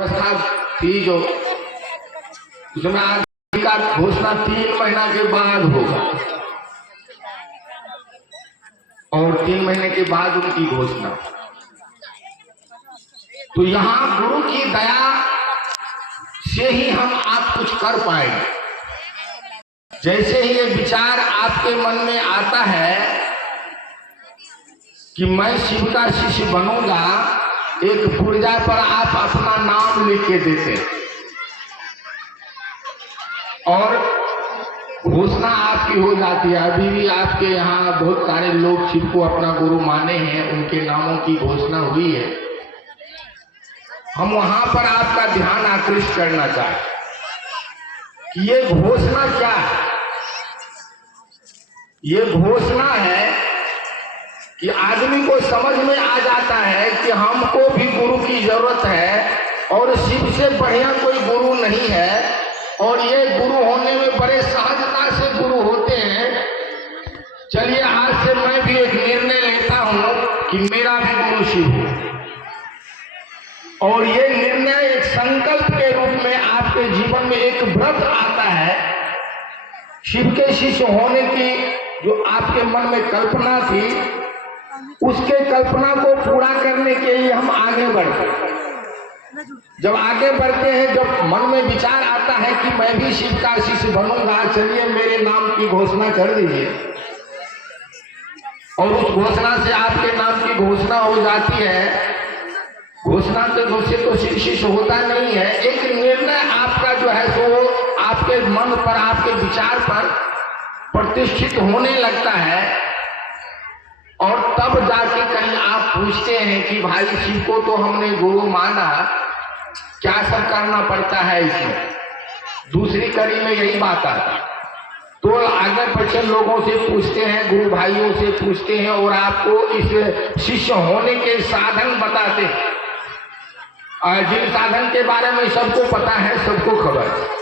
व्यवस्था थी जो उसमें आगे का घोषणा 3 महीना के बाद होगा और 3 महीने के बाद उनकी घोषणा। तो यहाँ गुरु की दया से ही हम आप कुछ कर पाएंगे। जैसे ही ये विचार आपके मन में आता है कि मैं शिव का शिष्य बनूंगा, एक पुर्जा पर आप अपना नाम लिख के देते और घोषणा आपकी हो जाती है। अभी भी आपके यहाँ बहुत सारे लोग शिव को अपना गुरु माने हैं, उनके नामों की घोषणा हुई है। हम वहां पर आपका ध्यान आकृष्ट करना चाहते कि ये घोषणा क्या है। ये घोषणा है कि आदमी को समझ में आ जाता है कि हमको भी गुरु की जरूरत है और शिव से बढ़िया कोई गुरु नहीं है, और ये गुरु होने में बड़े सहजता से गुरु होते हैं। चलिए आज से मैं भी एक निर्णय लेता हूं कि मेरा भी गुरु शिव हो, और ये निर्णय एक संकल्प के रूप में आपके जीवन में एक व्रत आता है। शिव के शिष्य होने की जो आपके मन में कल्पना थी, उसके कल्पना को पूरा करने के लिए हम आगे बढ़ते हैं। जब आगे बढ़ते हैं, जब मन में विचार आता है कि मैं भी शिव का शिष्य बनूंगा, चलिए मेरे नाम की घोषणा कर दीजिए, और उस घोषणा से आपके नाम की घोषणा हो जाती है। घोषणा तो शिव शिष्य होता नहीं है, एक निर्णय आपका जो है सो आपके मन पर, आपके विचार पर प्रतिष्ठित होने लगता है, और तब जाके कहीं आप पूछते हैं कि भाई शिव को तो हमने गुरु माना, क्या सब करना पड़ता है इसमें। दूसरी कड़ी में यही बात आता है। तो आगे पीछे लोगों से पूछते हैं, गुरु भाइयों से पूछते हैं, और आपको इस शिष्य होने के साधन बताते हैं। जिन साधन के बारे में सबको पता है, सबको खबर है।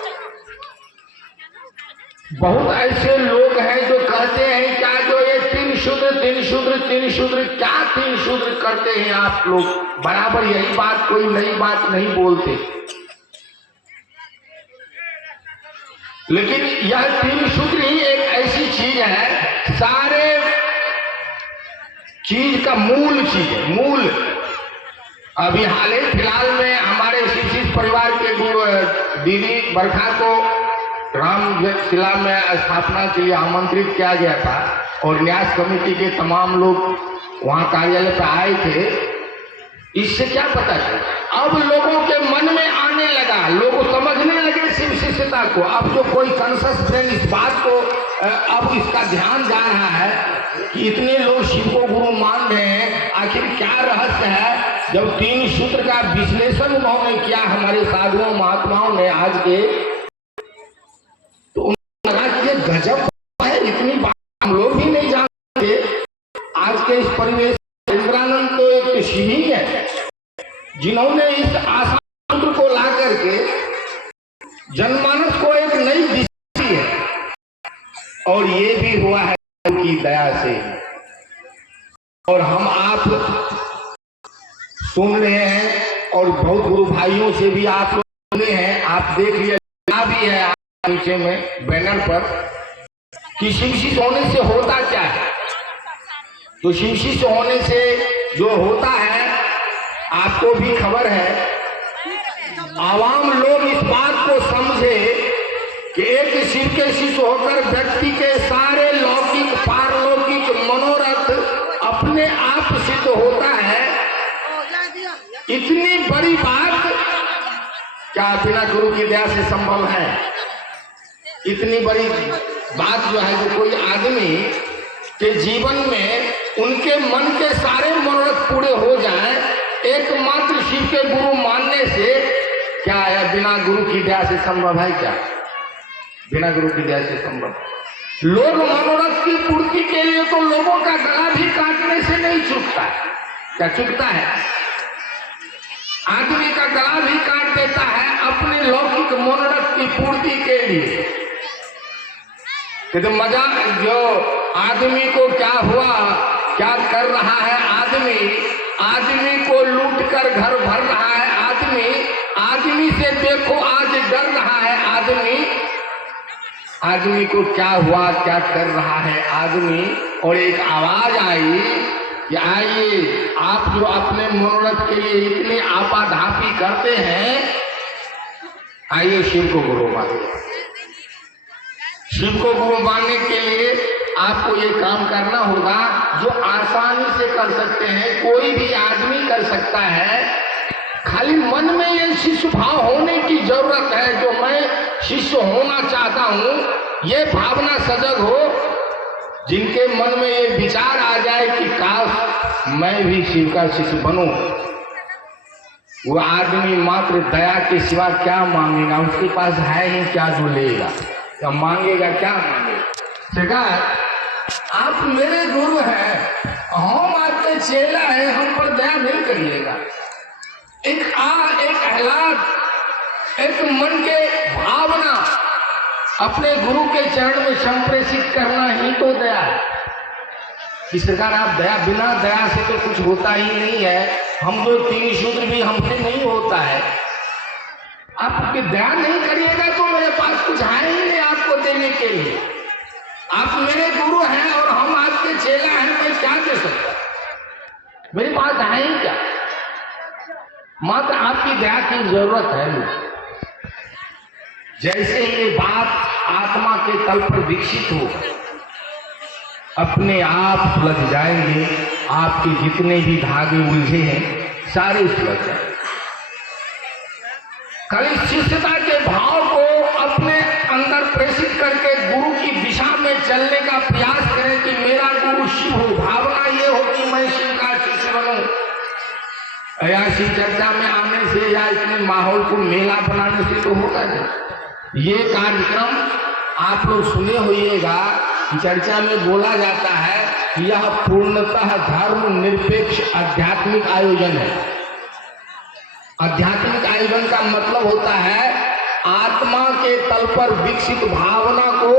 बहुत ऐसे लोग हैं जो कहते हैं क्या जो ये 3 शूद्र क्या 3 शूद्र करते हैं आप लोग, बराबर यही बात, कोई नई बात नहीं बोलते। लेकिन यह 3 शूद्र ही एक ऐसी चीज है, सारे चीज का मूल चीज है, मूल। अभी हाल ही फिलहाल में हमारे शिव परिवार के गुरु दीदी बरखा को रामशिला में स्थापना के लिए आमंत्रित किया गया था, और न्यास कमेटी के तमाम लोग वहां कार्यालय पर आए थे। इससे क्या पता चला, अब लोगों के मन में आने लगा, लोग समझने लगे शिव शिष्यता को। अब जो कोई कॉन्शस ब्रेन इस बात को अब इसका ध्यान जा रहा है कि इतने लोग शिव को गुरु मान रहे हैं, आखिर क्या रहस्य है। जब 3 सूत्र का विश्लेषण उन्होंने किया हमारे साधुओं महात्माओं ने आज के, तो उन्होंने लगा कि ये गजब है, इतनी बात हम लोग भी नहीं जानते। आज के इस परिवेश इंद्रानंद तो एक शिव ही है जिन्होंने इस आशा सूत्र को ला करके जनमानस को एक नई दिशा दी है, और ये भी हुआ है की दया से। और हम आप सुन रहे हैं, और बहुत गुरु भाइयों से भी आप लोग सुने हैं, आप देख लिया भी है नीचे में बैनर पर कि शिव शिष्य होने से होता क्या है। तो शिव शिष्य होने से जो होता है आपको भी खबर है। आवाम लोग इस बात को समझे कि एक शिव के शिष्य होकर व्यक्ति के सारे लौकिक पारलौकिक मनोरथ अपने आप सिद्ध होता है। इतनी बड़ी बात क्या बिना गुरु की दया से संभव है? इतनी बड़ी बात जो है, जो कोई आदमी के जीवन में उनके मन के सारे मनोरथ पूरे हो जाएं, एकमात्र शिव के गुरु मानने से क्या है, बिना गुरु की दया से संभव है क्या? बिना गुरु की दया से संभव। लोग मनोरथ की पूर्ति के लिए तो लोगों का गला भी काटने से नहीं चूकता है। क्या चूकता है? आदमी का गला भी काट देता है अपने लौकिक मनोरथ की पूर्ति के लिए। तो मजा जो आदमी को क्या हुआ, क्या कर रहा है आदमी को लूट कर घर भर रहा है आदमी देखो आज डर रहा है आदमी को क्या हुआ, क्या कर रहा है आदमी, और एक आवाज आई कि आइए, आप जो अपने मनोरथ के लिए इतने आपाधापी करते हैं, आइए शिव को गुरु मानिए। शिव को गुरु मानने के लिए आपको ये काम करना होगा जो आसानी से कर सकते हैं, कोई भी आदमी कर सकता है। खाली मन में ये शिष्य भाव होने की जरूरत है, जो मैं शिष्य होना चाहता हूं, ये भावना सजग हो। जिनके मन में ये विचार आ जाए कि काश मैं भी शिव का शिष्य बनूं, वो आदमी मात्र दया के सिवा क्या मांगेगा, उसके पास है ही क्या जो लेगा, या मांगेगा क्या मांगेगा। सरकार आप मेरे गुरु हैं, हम आपके चेला हैं, हम पर दया नहीं करिएगा। एक आह्लाद, एक मन के भावना अपने गुरु के चरण में संप्रेषित करना ही तो दया है। कि सरकार आप दया, बिना दया से तो कुछ होता ही नहीं है। हम जो 3 शूद्र भी हमसे नहीं होता है। आप दया नहीं करिएगा तो मेरे पास कुछ है ही नहीं आपको देने के लिए। आप मेरे गुरु हैं और हम आपके चेला हैं, मैं क्या दे सकता, मेरे पास है ही क्या। मात्र आपकी दया की जरूरत है मुझे। जैसे ये बात आत्मा के तल पर विकसित हो, अपने आप सुलझ जाएंगे। आपके जितने भी धागे उलझे हैं सारे सुलझ जाएंगे। खाली शिष्यता के भाव को अपने अंदर प्रेषित करके गुरु की दिशा में चलने का प्रयास करें कि मेरा गुरु शिव हो। भावना ये हो कि मैं शिव का शिष्य बनूं। ऐसी चर्चा में आने से या इतने माहौल को मेला बनाने से तो होगा नहीं। ये कार्यक्रम आप लोग सुने होइएगा, चर्चा में बोला जाता है कि यह पूर्णतः धर्म निरपेक्ष आध्यात्मिक आयोजन है। आध्यात्मिक आयोजन का मतलब होता है आत्मा के तल पर विकसित भावना को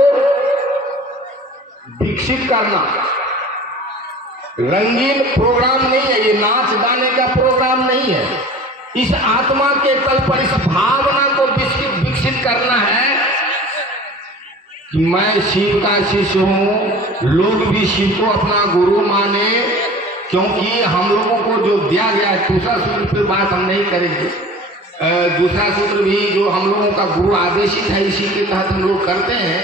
विकसित करना। रंगीन प्रोग्राम नहीं है ये, नाच गाने का प्रोग्राम नहीं है। इस आत्मा के तल पर इस भावना को विकसित करना है कि मैं शिव का शिष्य हूं, लोग भी शिव को अपना गुरु माने। क्योंकि हम लोगों को जो दिया गया है, दूसरा सूत्र पे बात हम नहीं करेंगे। दूसरा सूत्र भी जो हम लोगों का गुरु आदेशित है, इसी के तहत हम लोग करते हैं।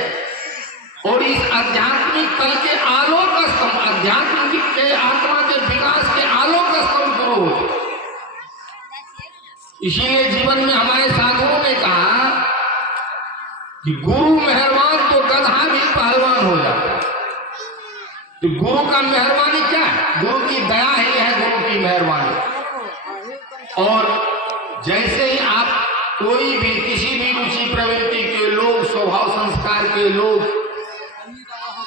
और इस आध्यात्मिक तल के आलोक स्तंभ, आध्यात्मिक के आत्मा के विकास के आलोक स्तंभ गुरु होते। इसीलिए जीवन में हमारे साधुओं ने कहा कि गुरु मेहरबान तो गधा भी पहलवान हो जाता है। तो गुरु का मेहरबानी क्या है? गुरु की दया ही है गुरु की मेहरबानी। और जैसे ही आप कोई भी किसी भी रुचि प्रवृत्ति के लोग, स्वभाव संस्कार के लोग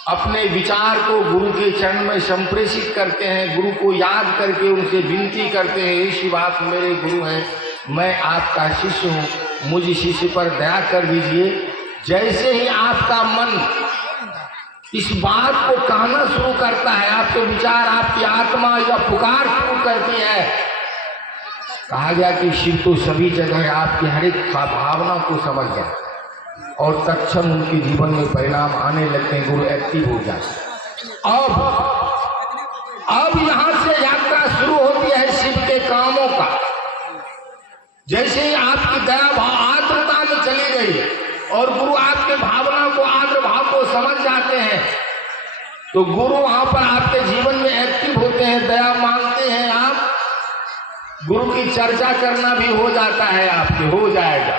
अपने विचार को गुरु के चरण में संप्रेषित करते हैं, गुरु को याद करके उनसे विनती करते हैं, हे शिव आप मेरे गुरु हैं, मैं आपका शिष्य हूँ, मुझे शिष्य पर दया कर दीजिए। जैसे ही आपका मन इस बात को कहना शुरू करता है, आपके विचार, आपकी आत्मा या पुकार शुरू करती है, कहा गया कि शिव तो सभी जगह आपकी हर एक भावना को समझ जाए और तत्क्षण उनके जीवन में परिणाम आने लगते हैं, गुरु एक्टिव हो जाए। अब यहां से यात्रा शुरू होती है शिव के कामों का। जैसे ही आपकी दया भाव आर्द्रता में चली गई और गुरु आपके भावना को, आर्द्र भाव को समझ जाते हैं, तो गुरु वहां पर आपके जीवन में एक्टिव होते हैं, दया मांगते हैं। आप गुरु की चर्चा करना भी हो जाता है, आपके हो जाएगा।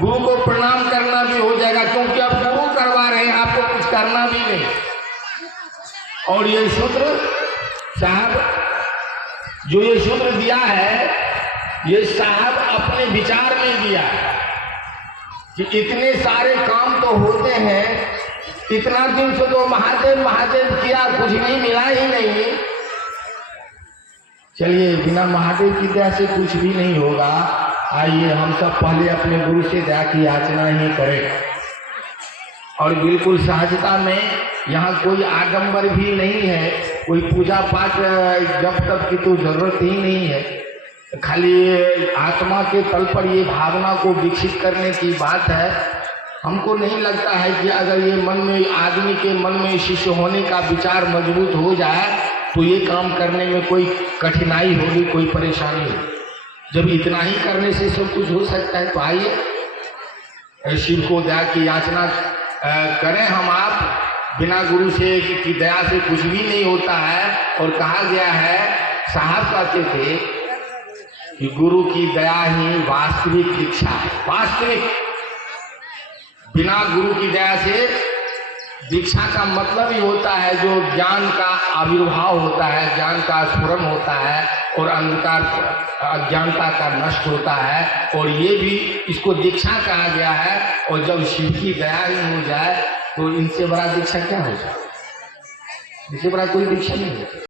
गुरु को प्रणाम करना भी हो जाएगा, क्योंकि आप गुरु करवा रहे हैं, आपको कुछ करना भी नहीं। और ये सूत्र साहब जो ये सूत्र दिया है, ये साहब अपने विचार में दिया है कि इतने सारे काम तो होते हैं, इतना दिन से तो महादेव महादेव किया, कुछ नहीं मिला ही नहीं। चलिए बिना महादेव की दया से कुछ भी नहीं होगा। आइए हम सब पहले अपने गुरु से दया की याचना ही करें, और बिल्कुल सहजता में। यहाँ कोई आडंबर भी नहीं है, कोई पूजा पाठ जब तक की तो जरूरत ही नहीं है। खाली आत्मा के तल पर ये भावना को विकसित करने की बात है। हमको नहीं लगता है कि अगर ये मन में, आदमी के मन में शिष्य होने का विचार मजबूत हो जाए तो ये काम करने में कोई कठिनाई होगी, कोई परेशानी होगी। जब इतना ही करने से सब कुछ हो सकता है तो आइए शिव को दया की याचना करें हम आप। बिना गुरु से की दया से कुछ भी नहीं होता है। और कहा गया है, साहब कहते थे कि गुरु की दया ही वास्तविक दीक्षा है। वास्तविक, बिना गुरु की दया से दीक्षा का मतलब ही होता है जो ज्ञान का आविर्भाव होता है, ज्ञान का स्फुरन होता है और अंधकार अज्ञानता का नष्ट होता है। और ये भी इसको दीक्षा कहा गया है। और जब शिव की दया ही हो जाए तो इनसे बड़ा दीक्षा क्या हो जाए? इससे बड़ा कोई दीक्षा नहीं है।